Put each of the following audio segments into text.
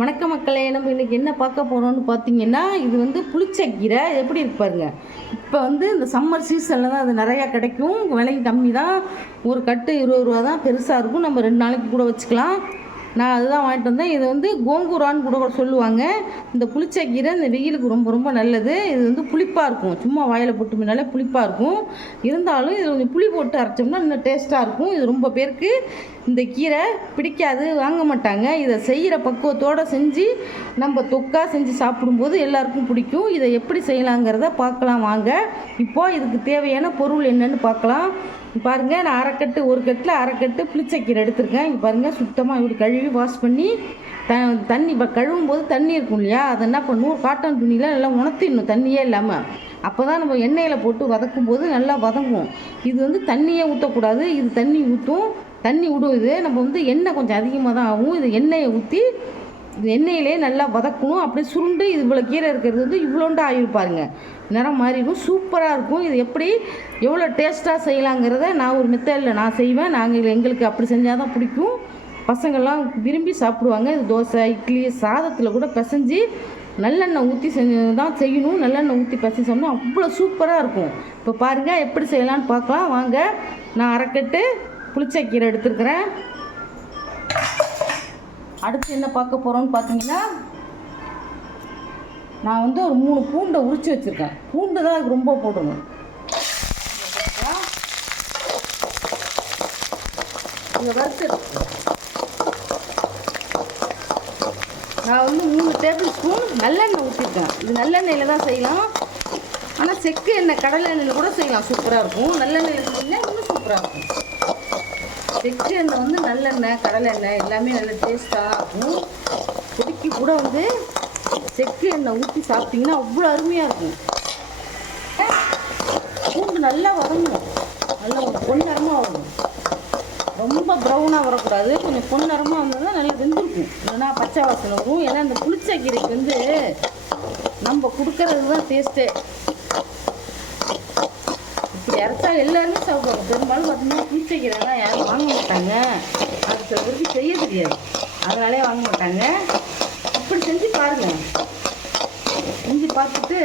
வணக்கம் மக்களே, நம்ம இன்றைக்கி என்ன பார்க்க போகிறோம்னு பார்த்தீங்கன்னா, இது வந்து புளிச்சக்கீரை எப்படி இருக்கு பாருங்க. இப்போ வந்து இந்த சம்மர் சீசனில் தான் அது நிறையா கிடைக்கும். விலையும் கம்மி தான். ஒரு கட்டு 20 ரூபா தான், பெருசாக இருக்கும். நம்ம 2 நாளைக்கு கூட வச்சுக்கலாம். நான் அதுதான் வாங்கிட்டு வந்தேன். இது வந்து கோங்கூரான்னு கூட சொல்லுவாங்க. இந்த புளிச்சக்கீரை இந்த வெயிலுக்கு ரொம்ப ரொம்ப நல்லது. இது வந்து புளிப்பாக இருக்கும். சும்மா வாயில் போட்டு முன்னாலே புளிப்பாக இருக்கும். இருந்தாலும் இது கொஞ்சம் புளி போட்டு அரைச்சோம்னா இன்னும் டேஸ்ட்டாக இருக்கும். இது ரொம்ப பேருக்கு இந்த கீரை பிடிக்காது, வாங்க மாட்டாங்க. இதை செய்கிற பக்குவத்தோடு செஞ்சு நம்ம தொக்கா செஞ்சு சாப்பிடும்போது எல்லாருக்கும் பிடிக்கும். இதை எப்படி செய்யலாங்கிறத பார்க்கலாம் வாங்க. இப்போது இதுக்கு தேவையான பொருள் என்னென்னு பார்க்கலாம். பாருங்கள், நான் ஒரு கட்டில் அரைக்கட்டு புளிச்சக்கீரை எடுத்திருக்கேன். இங்கே பாருங்கள், சுத்தமாக இப்படி கழுவி வாஷ் பண்ணி தண்ணி இப்போ கழுவும் போது தண்ணி இருக்கும் இல்லையா, அதை என்ன பண்ணணும், ஒரு காட்டன் துணியில் நல்லா உணர்த்திடணும் தண்ணியே இல்லாமல். அப்போ தான் நம்ம எண்ணெயில் போட்டு வதக்கும் போது நல்லா வதங்கும். இது வந்து தண்ணியே ஊற்றக்கூடாது. இது தண்ணி ஊற்றும், தண்ணி விடும். இது நம்ம வந்து எண்ணெய் கொஞ்சம் அதிகமாக தான் ஆகும். இது எண்ணெயை ஊற்றி இது எண்ணெயிலே நல்லா வதக்கணும். அப்படியே சுருண்டு இது இவ்வளோ கீரை இருக்கிறது வந்து இவ்வளோண்டு ஆகிருப்பாருங்க, நிறம் மாறிடும். சூப்பராக இருக்கும். இது எப்படி எவ்வளோ டேஸ்ட்டாக செய்யலாங்கிறத நான் ஒரு மெத்தடில் நான் செய்வேன். எங்களுக்கு அப்படி செஞ்சால் தான் பிடிக்கும். பசங்கள்லாம் விரும்பி சாப்பிடுவாங்க. இது தோசை, இட்லி, சாதத்தில் கூட பிசைஞ்சு நல்லெண்ணெய் ஊற்றி தான் செய்யணும். நல்லெண்ணெய் ஊற்றி பிசைஞ்சோம்னா அவ்வளோ சூப்பராக இருக்கும். இப்போ பாருங்கள் எப்படி செய்யலான்னு பார்க்கலாம் வாங்க. நான் அரைக்கட்டு புளிச்சக்கீரை எடுத்துருக்கிறேன். அடுத்து என்ன பார்க்க போகிறோன்னு பார்த்தீங்கன்னா, நான் வந்து ஒரு 3 பூண்டை உரித்து வச்சுருக்கேன். பூண்டு தான் அதுக்கு ரொம்ப போடணும். இங்கே வறுத்து நான் வந்து 3 டேபிள் ஸ்பூன் நல்லெண்ணெய் ஊற்றிருக்கேன். இது நல்லெண்ணெயில் தான் செய்யலாம். ஆனால் செக்கு எண்ணெய், கடலை எண்ணெயில் கூட செய்யலாம், சூப்பராக இருக்கும். நல்லெண்ணெயில் செஞ்சிங்கன்னா இன்னும் சூப்பராக இருக்கும். செக்கு எண்ணெய் வந்து நல்லெண்ணெய், கடலை எண்ணெய் எல்லாமே நல்ல டேஸ்ட்டாக இருக்கும். கொதிக்கி கூட வந்து செக்கு எண்ணெய் ஊற்றி சாப்பிட்டிங்கன்னா அவ்வளோ அருமையாக இருக்கும். பூண்டு நல்லா வதங்கணும், நல்லா பொன்னிறமாக வரணும். ரொம்ப ப்ரௌனாக வரக்கூடாது, கொஞ்சம் பொன்னிறமாக வந்தால் தான் நல்லா வெந்திருக்கும். இல்லைன்னா பச்சை வாசனை வரும். ஏன்னா இந்த புளிச்சக்கீரைக்கு வந்து நம்ம கொடுக்கறது தான் டேஸ்ட்டே. இப்படி அரைச்சா எல்லாருமே சாப்பிடுவாங்க. பெரும்பாலும் பார்த்தீங்கன்னா புளிச்சக்கீரைலாம் யாரும் வாங்க மாட்டாங்க. அது சில பேருக்கு செய்ய தெரியாது, அதனாலே வாங்க மாட்டாங்க. இப்படி செஞ்சு பாருங்கள். செஞ்சு பார்த்துட்டு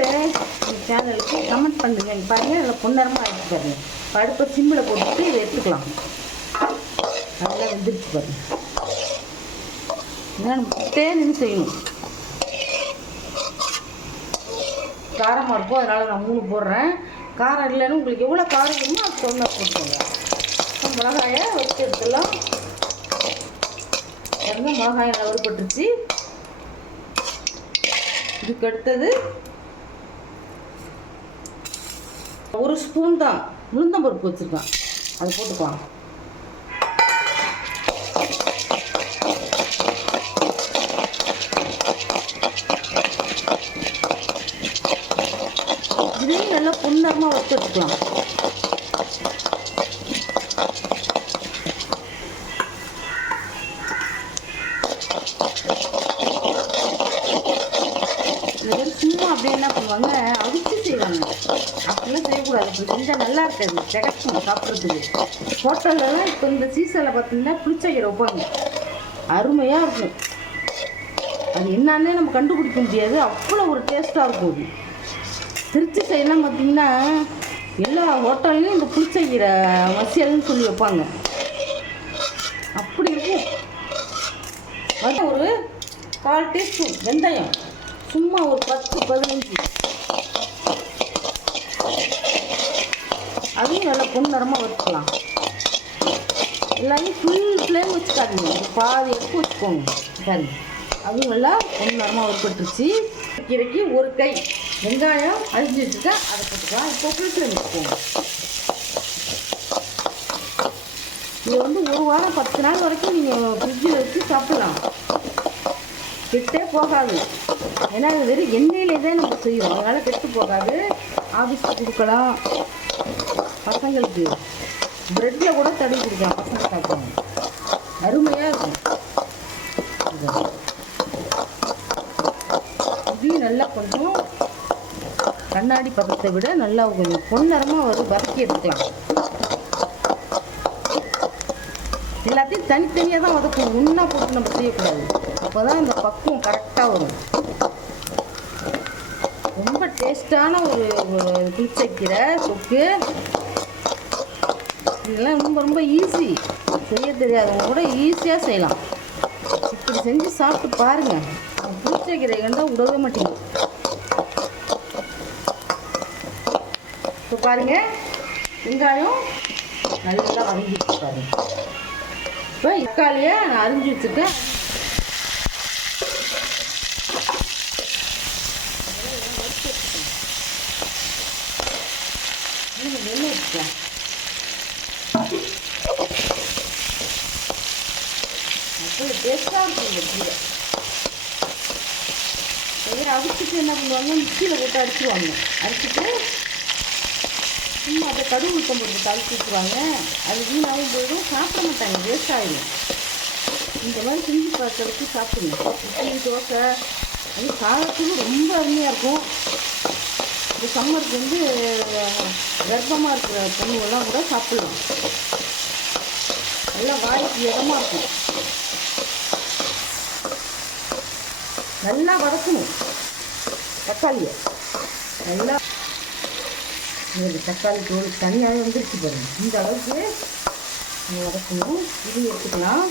இந்த சேனலுக்கு கமெண்ட் பண்ணுங்கள். இங்கே பாருங்கள், நல்லா பொன்னரமாக ஆகிட்டு பாருங்கள். அடுப்பை சிம்மில் போட்டுட்டு இதை எடுத்துக்கலாம். நல்லா வெந்துருச்சு பாருங்கள். ஏன்னா நம்ம நின்று செய்யணும். காரமாக இருக்கும், அதனால் நான் 3 போடுறேன். காரம் இல்லைன்னு உங்களுக்கு எவ்வளோ காரம் வேணுமோ அது தகுந்த போட்டுக்கோங்க. மிளகாயை வச்சு எடுத்துடலாம். மிளகாயை நல்லா வறுபட்டுருச்சு. இதுக்கு அடுத்தது 1 ஸ்பூன் தான் உளுந்தம்பருப்பு வச்சுருக்கேன், அதை போட்டுக்கலாம். இதையும் நல்லா பொன்னரமாக வறுத்து எடுத்துக்கலாம். சும்மா அப்படியே என்ன பண்ணுவாங்க, அவிச்சு செய்வாங்க. அப்படிலாம் செய்யக்கூடாது. அப்படி செஞ்சால் நல்லா இருக்காது, கிடைக்கும் சாப்பிட்றதுக்கு. ஹோட்டல்லலாம் இப்போ இந்த சீசனில் பார்த்தீங்கன்னா புளிச்சக்கீரை வைப்பாங்க, அருமையாக இருக்கும். அது என்னன்னே நம்ம கண்டுபிடிக்க முடியாது, அவ்வளோ ஒரு டேஸ்ட்டாக இருக்கும். அது திருச்சி சைடெலாம் பார்த்தீங்கன்னா எல்லா ஹோட்டல்லையும் இந்த புளிச்சக்கீரை மசியல்னு சொல்லி வைப்பாங்க. அப்படி இருக்கும். அது ஒரு 1/4 டீஸ்பூன் வெந்தயம், சும்மா ஒரு 10-15, அதையும் நல்லா பொன்னரமாக வச்சுக்கலாம். எல்லாத்தையும் ஃபுல் ஃப்ளேம் வச்சுக்காதீங்க, பாதி எடுத்து வச்சுக்கோங்க. சரி, அதுவும் நல்லா பொன்னரமாக வறுபட்டுருச்சு. கீரைக்கு 1 கை வெங்காயம் அரிஞ்சு வச்சுருக்கேன், அதை போட்டுக்கலாம். இப்போ ஃப்ரிட்ஜில் வச்சுக்கோங்க. இது வந்து 1 வாரம் 10 நாள் வரைக்கும் நீங்கள் ஃப்ரிட்ஜில் வச்சு சாப்பிடலாம், கெட்டே போகாது. ஏன்னா இது வெறும் எண்ணெயிலே தான் நம்ம செய்வோம், அதனால் கெட்டு போகாது. ஆஃபீஸுக்கு கொடுக்கலாம், பசங்களுக்கு ப்ரெட்டில் கூட தடவி கொடுக்கலாம், பசங்க சாப்பிடுவாங்க, அருமையாக இருக்கும். இதையும் நல்லா கொஞ்சம் கண்ணாடி பக்கத்தை விட நல்லா கொஞ்சம் பொன்னரமாக வதக்கி எடுத்துக்கலாம். எல்லாத்தையும் தனித்தனியாக தான் வதக்கணும், ஒன்றா போட்டு நம்ம செய்யக்கூடாது. அப்போ தான் இந்த பக்குவம் கரெக்டாக வரும். ரொம்ப டேஸ்டான ஒரு புளிச்சக்கீரை தொக்கு. இதெல்லாம் ரொம்ப ரொம்ப ஈஸி, செய்ய தெரியாதவங்க கூட ஈஸியாக செய்யலாம். இப்படி செஞ்சு சாப்பிட்டு பாருங்கள், புளிச்சக்கீரை கண்டால் விடவே மாட்டீங்க. இப்போ பாருங்கள், வெங்காயம் நல்லா வதங்கிட்டு பாருங்க. இப்போ தக்காளியை நான் அரிஞ்சு வச்சுருக்கேன். நெல் வச்சுக்கலாம். அவ்வளோ டேஸ்ட்டாக இருக்கும் இந்த கீரை. கீரை அடிச்சுட்டு என்ன பண்ணுவாங்க, மிக்சியில் போட்டு அடிச்சுடுவாங்க. அடிச்சுட்டு சும்மா அப்படியே கடுகு உளுத்தம் போட்டு தளிச்சு வச்சுருவாங்க. அது வீணாகவும் போயிடும், சாப்பிட மாட்டாங்க, வேஸ்ட் ஆகிடும். இந்த மாதிரி செஞ்சு பார்க்கறதுக்கு சாப்பிடுங்க. இட்லி தோசை அது சாதத்துக்கு ரொம்ப அருமையாக இருக்கும். இந்த சம்மருக்கு வந்து கர்ப்பமாக இருக்கிற பொண்ணுங்கள்லாம் கூட சாப்பிடலாம். நல்லா வாய்க்கு இதமாக இருக்கும். நல்லா வதக்கணும் தக்காளியை. நல்லா தக்காளி தோல் தனியாகவே வந்துருச்சு பாருங்க. இந்த அளவுக்கு வதக்கணும். இது எடுத்துக்கலாம்.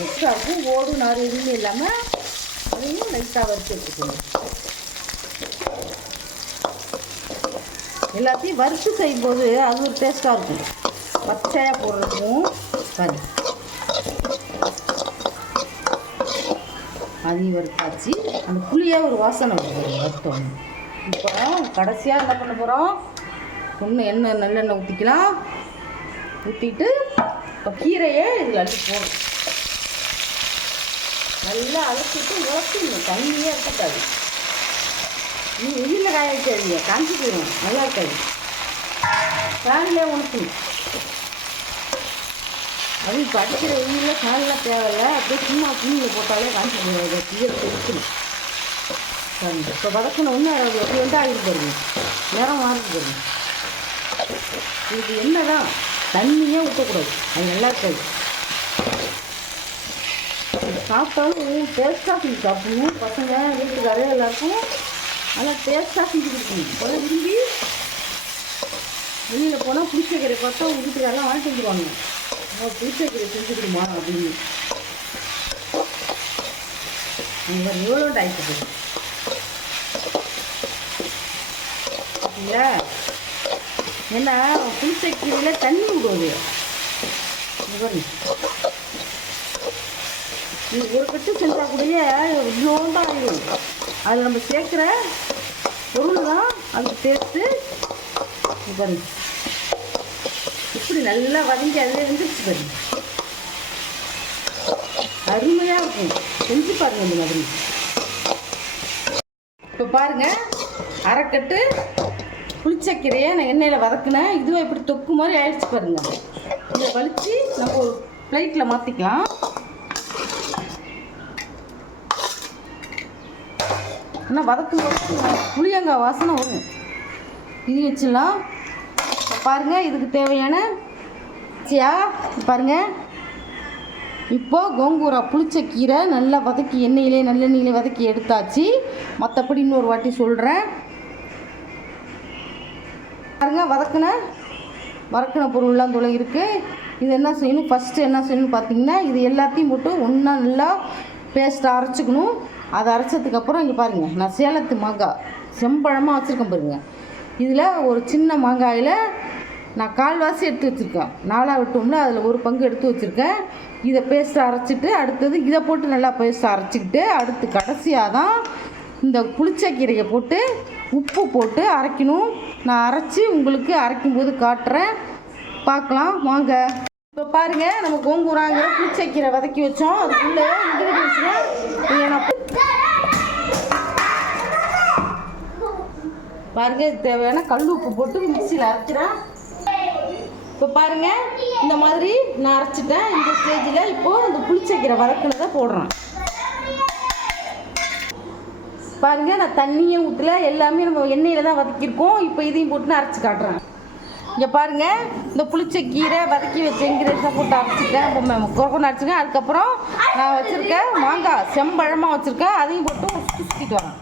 எக்ஸ்ட்ராக்கும் ஓடு நார் எதுவுமே இல்லாமல் அதையும் லைட்டாக வறுத்து எடுத்துக்கணும். எல்லாத்தையும் வறுத்து செய்யும்போது அது ஒரு டேஸ்ட்டாக இருக்கும். பச்சையாக போடுறதுக்கும் பாருங்க. அதையும் வறுத்தாச்சு. அந்த புளியாக ஒரு வாசனை வருது வறுத்தோம். இப்போ கடைசியாக என்ன பண்ண போகிறோம், ஒன்று எண்ணெய் நல்லெண்ணெய் ஊற்றிக்கலாம். ஊற்றிட்டு இப்போ கீரையை இதில் அள்ளி போடணும். நல்லா அழைச்சிட்டு உழச்சிடணும், தண்ணியே இருக்கக்கூடாது. நீ வெயிலில் காய வைக்காதீங்க, காஞ்சி போயிடும், நல்லா இருக்காது. ஃபேன்லேயே உணக்கணும். அது இப்போ அடிக்கிற வெயிலில் ஃபேன்லாம் தேவையில்லை, அப்படியே சும்மா துணியில் போட்டாலே காஞ்சி போயிடும். கீரை தெளிக்கணும். இப்போ வதக்கணும். ஒன்று எப்படி வந்து ஆகிட்டு பாருங்க, நேரம் மாறிட்டு பாருங்க. இதுக்கு என்ன தான் தண்ணியே ஊற்றக்கூடாது, அது நல்லா இருக்காது. சாப்பிட்டாலும் டேஸ்ட்டாக செஞ்சு சாப்பிடணும். பசங்க வீட்டுக்காரே எல்லாருக்கும் நல்லா டேஸ்ட்டாக செஞ்சு கொடுக்கணும். போல விரும்பி வெளியில் போனால் புளிச்சக்கீரை பார்த்தா உங்கள் வீட்டுக்காரெல்லாம் வாங்கிட்டு வந்துடுவாங்க. புளிச்சக்கீரை செஞ்சு கொடுமா அப்படின்னு. நீங்கள் எவ்வளோ டாய்க்கு போதும் இல்லை, ஏன்னா புளிச்சக்கீரையில் தண்ணி விடுவது. நீங்கள் ஒரு கட்டு செஞ்சால் கூடயே இவ்வளோதான் ஆகிடும். அதில் நம்ம சேர்க்குற பொருள் தான் அதுக்கு டேஸ்ட்டு. பாருங்க இப்படி நல்லா வதங்கி அதில் வந்துருச்சு பாருங்க, அருமையாக இருக்கும். செஞ்சு பாருங்கள் இந்த மாதிரி. இப்போ பாருங்கள், அரைக்கட்டு புளிச்சக்கீரையை நான் எண்ணெயில் வதக்குனேன். இதுவும் இப்படி தொக்கு மாதிரி ஆயிடுச்சு பாருங்கள். இதை வலித்து நம்ம ஒரு பிளேட்டில் மாற்றிக்கலாம். ஆனால் வதக்கும் போது புளியங்காய் வாசனை வரும். இது வச்சிடலாம். பாருங்கள், இதுக்கு தேவையான பாருங்கள். இப்போது கோங்கூரா புளிச்சக்கீரை நல்லா வதக்கி எண்ணெயிலே நல்லெண்ணெயிலே வதக்கி எடுத்தாச்சு. மற்றபடி இன்னொரு வாட்டி சொல்கிறேன் பாருங்கள். வதக்கின பொருள்லாம் தொலை இருக்குது. இது என்ன செய்யணும், ஃபஸ்ட்டு என்ன செய்யணும்னு பார்த்தீங்கன்னா, இது எல்லாத்தையும் போட்டு ஒன்றா நல்லா பேஸ்ட்டை அரைச்சிக்கணும். அதை அரைச்சதுக்கப்புறம் இங்கே பாருங்கள், நான் சேலத்து மாங்காய் செம்பழமாக வச்சுருக்கேன் பாருங்கள். இதில் ஒரு சின்ன மாங்காயில் நான் கால்வாசி எடுத்து வச்சுருக்கேன். 4 வெட்டோம்ல, அதில் ஒரு பங்கு எடுத்து வச்சுருக்கேன். இதை பேஸ்ட்டை அரைச்சிட்டு அடுத்தது இதை போட்டு நல்லா பேஸ்ட்டை அரைச்சிக்கிட்டு அடுத்து கடைசியாக தான் இந்த புளிச்சக்கீரையை போட்டு உப்பு போட்டு அரைக்கணும். நான் அரைச்சி உங்களுக்கு அரைக்கும்போது காட்டுறேன், பார்க்கலாம் வாங்க. இப்போ பாருங்கள், நம்ம கோங்கூராங்கிற புளிச்சக்கீரை வதக்கி வச்சோம். அதுக்குள்ளே இன்க்ரீடியன்ஸ்லாம் பாருங்கள். தேவையான கல் உப்பு போட்டு மிக்சியில் அரைக்கிறேன். இப்போ பாருங்கள், இந்த மாதிரி நான் அரைச்சிட்டேன். இந்த ஸ்டேஜில் இப்போது இந்த புளிச்சக்கீரை வதக்கினதை போடுறேன். பாருங்கள், நான் தண்ணியை ஊற்றல, எல்லாமே நம்ம எண்ணெயில் தான் வதக்கியிருக்கோம். இப்போ இதையும் போட்டு நான் அரைச்சி காட்டுறேன். இங்கே பாருங்கள், இந்த புளிச்ச கீரை வதக்கி வச்ச இன்கிரீடியன்ஸை போட்டு அரைச்சிட்டேன், குறக்குன்னு அரைச்சிக்கேன். அதுக்கப்புறம் நான் வச்சுருக்கேன் மாங்காய், செம்பழமாக வச்சுருக்கேன், அதையும் போட்டு சுற்றிட்டு வரேன்.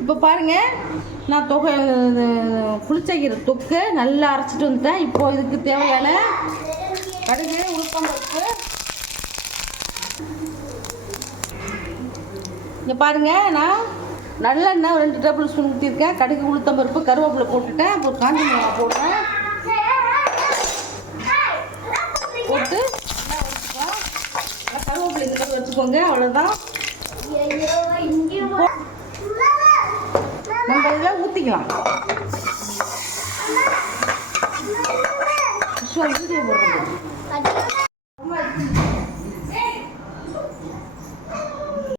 இப்போ பாருங்கள், நான் புளிச்சக்கீரை தொக்கு நல்லா அரைச்சிட்டு வந்துட்டேன். இப்போது இதுக்கு தேவையான கடுகு, உளுத்தம்பருப்பு, இங்கே பாருங்கள், நான் நல்லெண்ணெய் 2 டேபிள் ஸ்பூன் ஊற்றிருக்கேன். கடுகு, உளுத்தம்பருப்பு, கருவேப்பிலை போட்டுட்டேன். அப்புறம் காஞ்ச மிளகாய் போடுறேன். போட்டு கருவேப்பிலை இந்த மாதிரி வச்சுக்கோங்க. அவ்வளோதான். நம்ம இதில் ஊற்றிக்கலாம். வீடியோ போடுறது